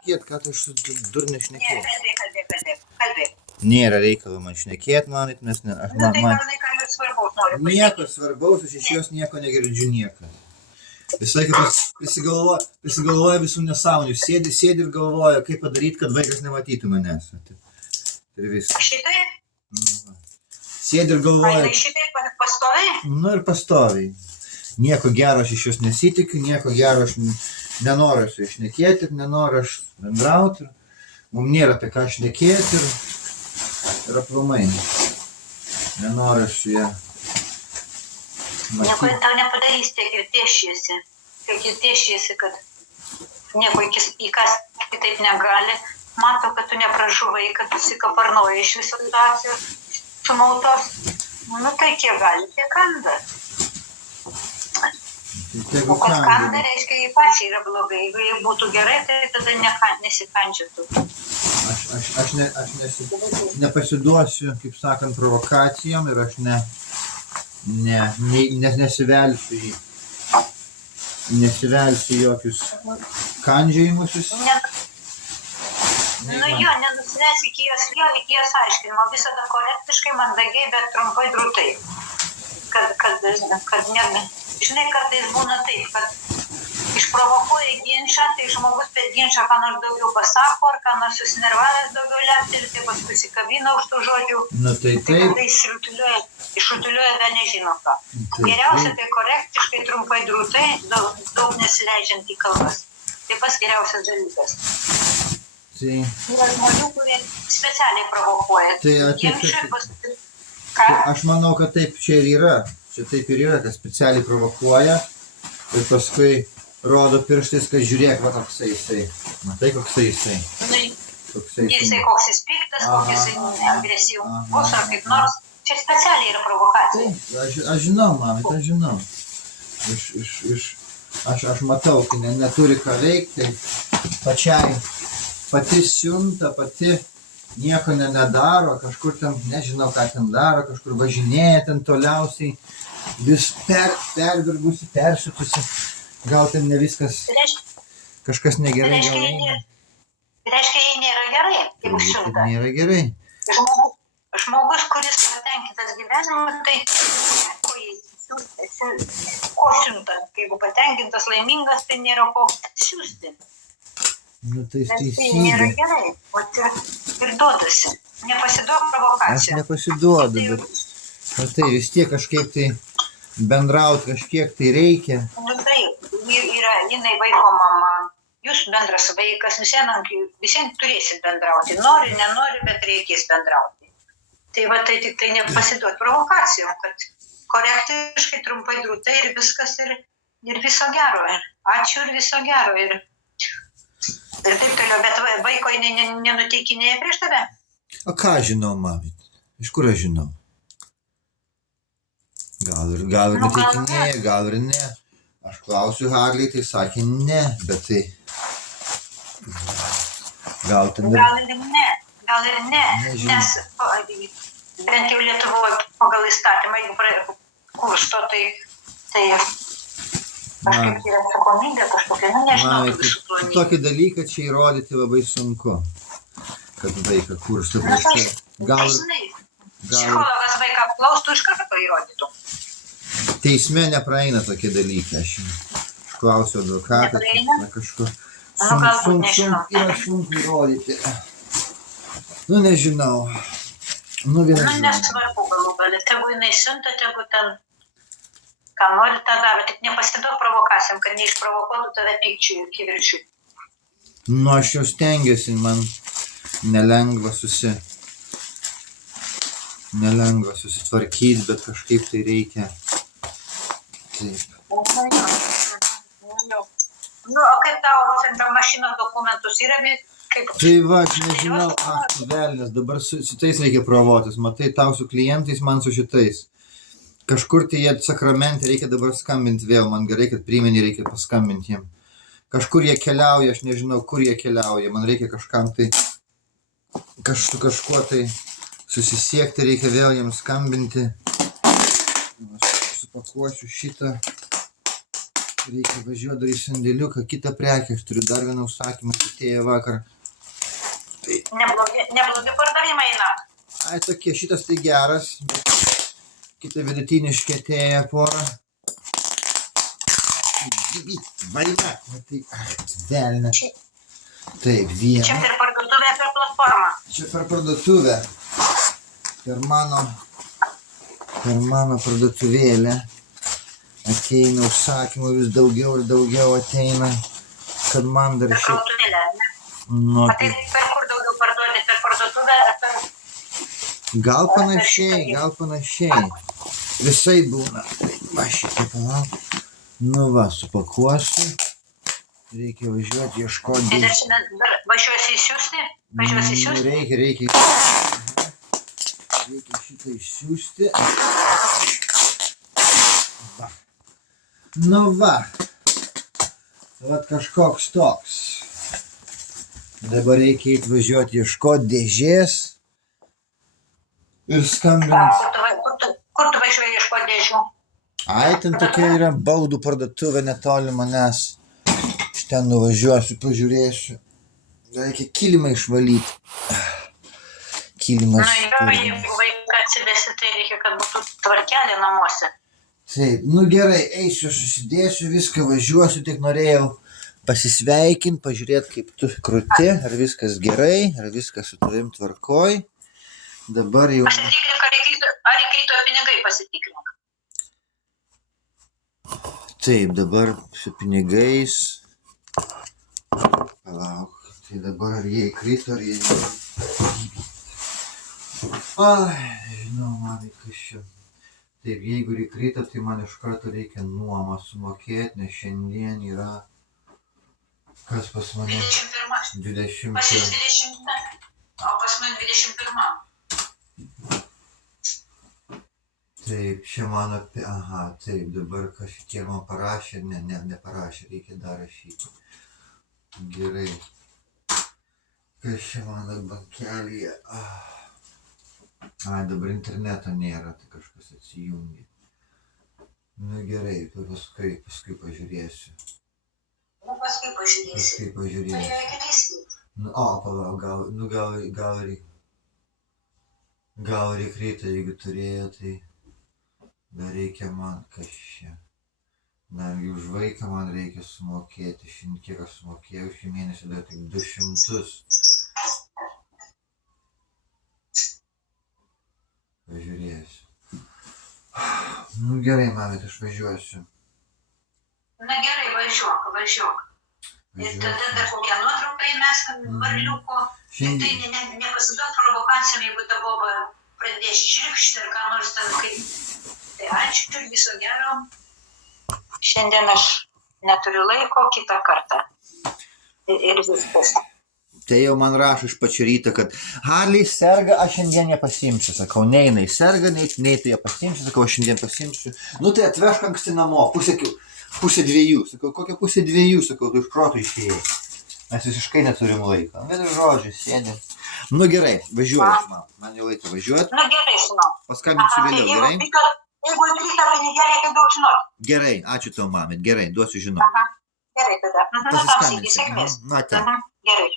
Šnekėt, ką tai aš durniai šnekėjau. Kalbėk. Nėra reikalo man šnekėt, man, nes ne, aš Nu, tai man ką jūs svarbaus noriu nieko svarbaus, aš iš jos nieko negirdžiu niekad. Visą laiką prisigalvoja visų nesąmonių, sėdi ir galvoja, kaip padaryti, kad vaikas nematytų manęs. Ir viskas. Šitaip? Sėdi ir galvoja. Tai šitaip pastoviai? Nu ir pastoviai. Nieko gero aš iš jos nesitikiu, nieko gero aš nenoriu su jais šnekėti, nenoriu aš bendrauti. Mums nėra apie ką šnekėti ir aplamai. Nenoriu aš su ją Nieko matyti. tau nepadarys, tiek ir tiešiesi, kad nieko į kas kitaip negali. Mato, kad tu nepražuvai, kad tu sikaparnuoji iš viso situacijos sumautos. Nu tai kiek gali, tiek kanda. O kad kanda, reiškia, jai pačiai yra blogai. Jeigu jai būtų gerai, tai tada nesikandžiotų. Aš nepasiduosiu, kaip sakant, provokacijom ir aš nesivelsiu į jokius kandžiojimusius. Nu jo, nenusileis iki jos aiškinimo, visada korektiškai, mandagiai, bet trumpai drūtai. Kad ne, žinai, kartais būna taip, kad išprovokuoja ginčą, tai žmogus per ginčą ką nors daugiau pasako, ar ką nors susinervavęs daugiau lepteli, tai paskui įsikabina už tų žodžių. Nu tai taip. Tai išrutuliuoja dar nežino ką. Geriausia tai korektiškai, trumpai drūtai, daug nesileidžiant į kalbas. Tai pas geriausias dalykas. Yra žmonių, kurie specialiai provokuoja. Aš manau, kad taip čia ir yra. Čia taip ir yra, kad specialiai provokuoja ir paskui rodo pirštais, kad žiūrėk, va koksai jisai. Matai, koksai jisai. Jisai koks jis piktas, koks jisai agresyvus ar kaip nors. Čia specialiai yra provokacija. Aš žinau, mamai, aš žinau. Aš matau, kai neturi ką veikti, pačiai pati siunta, pati nieko nedaro, kažkur ten, nežinau ką ten daro, kažkur važinėja ten toliausiai, vis pervirgusi, persitusi, gal ten ne viskas, kažkas negerai, gal eina. Reiškia, jai nėra gerai, jeigu siunta. Nėra gerai. Žmogus, kuris patenkintas gyvenimu, tai ko siunta? Jeigu patenkintas, laimingas, tai nėra ko siūsti. Nu tai teisybė. Nėra gerai, o ir duodasi. Nepasiduok provokaciją. Aš nepasiduodu, bet tai vis tiek kažkiek tai bendrauti, kažkiek tai reikia. Nu taip, jinai vaiko mama, jūs bendras vaikas, visiems turėsit bendrauti. Nori, nenori, bet reikės bendrauti. Tai va, tai tik tai nepasiduot provokacijom, kad korektiškai, trumpai, drūtai ir viskas ir viso gero. Ačiū ir viso gero. Ir taip toliau, bet vaiko nenuteikinėja prieš tave? O ką žinau, mamit? Iš kur aš žinau? Gal ir nuteikinėja, gal ir ne. Aš klausiu Hagliai, tai sakė ne, bet tai... Gal ir ne, nes bent jau Lietuvoje pagal įstatymą, jeigu kursto, tai kažkaip yra atsakomybė kažkokia, nežinau. Tokį dalyką čia įrodyti labai sunku, kad vaiką kursto. Psichologas vaiką apklaustų, iš karto įrodytų. Teisme nepraeina tokie dalykai. Aš klausiu advokatą, kažkur. Yra sunku įrodyti. Nu, nežinau. Nesvarbu galų gali. Tegu jinai siunta, tegu ten ką nori tą daro, tik nepasiduok provokacijom, kad neišprovokuotų tave pykčių ir kivirčių. Nu, aš jau stengiuosi, man nelengva susitvarkyti, bet kažkaip tai reikia. Taip. Nu, o kaip tau centro mašinos dokumentus yra? Tai va, aš nežinau, velnias, dabar su tais reikia provotis, matai, tau su klientais, man su šitais. Kažkur tai jie Sakramente, reikia dabar skambinti vėl, man gerai, kad primeni, reikia paskambinti jiem. Kažkur jie keliauja, aš nežinau, kur jie keliauja, man reikia kažkam tai, su kažkuo tai susisiekti, reikia vėl jiems skambinti. Supakuosiu šitą. Reikia važiuoti dar į sandėliuką, kitą prekę, aš turiu dar vieną užsakymą, atėjo vakar. Neblogi pardavimai eina. Ai, tokie, šitas tai geras, kitą vidutiniškai atėjo porą. Varime, tai, velnė. Taip, vieną. Čia per parduotuvę, per platformą. Čia per parduotuvę, per mano parduotuvėlę ateina užsakymų, vis daugiau ir daugiau ateina, kad man dar Per šiek krautuvėlę, ne? nu, O tai per kur daugiau parduodi, per parduotuvę, ar per... gal panašiai, visai būna. Va šitą palauk, nu va, supakuosiu, reikia važiuoti, ieškoti. Tai dar šiandien dar važiuosi įsiųsti? Važiuosi įsiųsti? Reikia šitą išsiųsti. Va. Nu va. Vat kažkoks toks. Dabar reikia atvažiuoti ieškoti dėžės ir skambinti. Kur tu važiuoji ieškoti dėžių? Ai, ten tokia yra baldų parduotuvė netoli manęs. Aš ten nuvažiuosiu, pažiūrėsiu. Reikia kilimą išvalyti. Kilimas. Jeigu vaiką atsivesi, tai reikia, kad būtų tvarkelė namuose. Taip, nu gerai, eisiu, susidėsiu, viską važiuosiu, tik norėjau pasisveikinti, pažiūrėti, kaip tu kruti, ar viskas gerai, ar viskas su tavim tvarkoj. Dabar jau... Pasitikrink, ar įkrito pinigai, pasitikrink. Taip, dabar su pinigais. Palauk, tai dabar ar jie įkrito, ar jie... Ai, žinau, man kas čia. Taip, jeigu įkrito, tai man iš karto reikia nuomą sumokėti, nes šiandien yra... Kas pas mane? 21. 20. Pas jis 20. O pas mane 21. Taip, čia mano... Aha, taip, dabar kažkiek man parašė, neparašė, reikia dar rašyti. Gerai. Kas čia mano bankelėje? Ai, dabar interneto nėra, tai kažkas atsijungia. Nu gerai, tai paskui pažiūrėsiu. Nu, paskui pažiūrėsi. Tai kelysi. Nu, palauk, gal ir įkrito, jeigu turėjo, tai dar reikia man kas čia. Dargi už vaiką man reikia sumokėti, šiandien kiek aš sumokėjau, šį mėnesį dar tik 200. Pažiūrėsiu. Nu gerai, mamėt, aš važiuosiu. Na gerai, važiuok. Ir tada dar kokią nuotrauką įmeskim varliuko. Ir tai nepasiduok provokacijom, jeigu ta boba pradės čirkšti ar ką nors ten kaip. Tai ačiū ir viso gero. Šiandien aš neturiu laiko, kitą kartą. Ir viskas. Tai jau man rašo iš pačio ryto, kad Harley serga, aš šiandien nepasiimsiu. Sakau, nei jinai serga, nei tu ją pasiimsiu. Sakau, aš šiandien pasiimsiu. Nu tai atvežk anksti namo, pusė 2. Sakau, kokia pusė 2? Sakau, tu iš proto išėjai. Mes visiškai neturim laiko. Vienu žodžiu, sėdėm. Nu gerai, važiuoju, man jau laiko važiuoti. Nu gerai, žinau. Paskambinsiu vėliau, gerai? Jeigu įkrito pinigėliai, tai daug žinot. Gerai, ačiū tau, mamėt, gerai, duosiu žinot. Gerai tada. Pasiskambinsiu. Sėkmės. Ate. Gerai.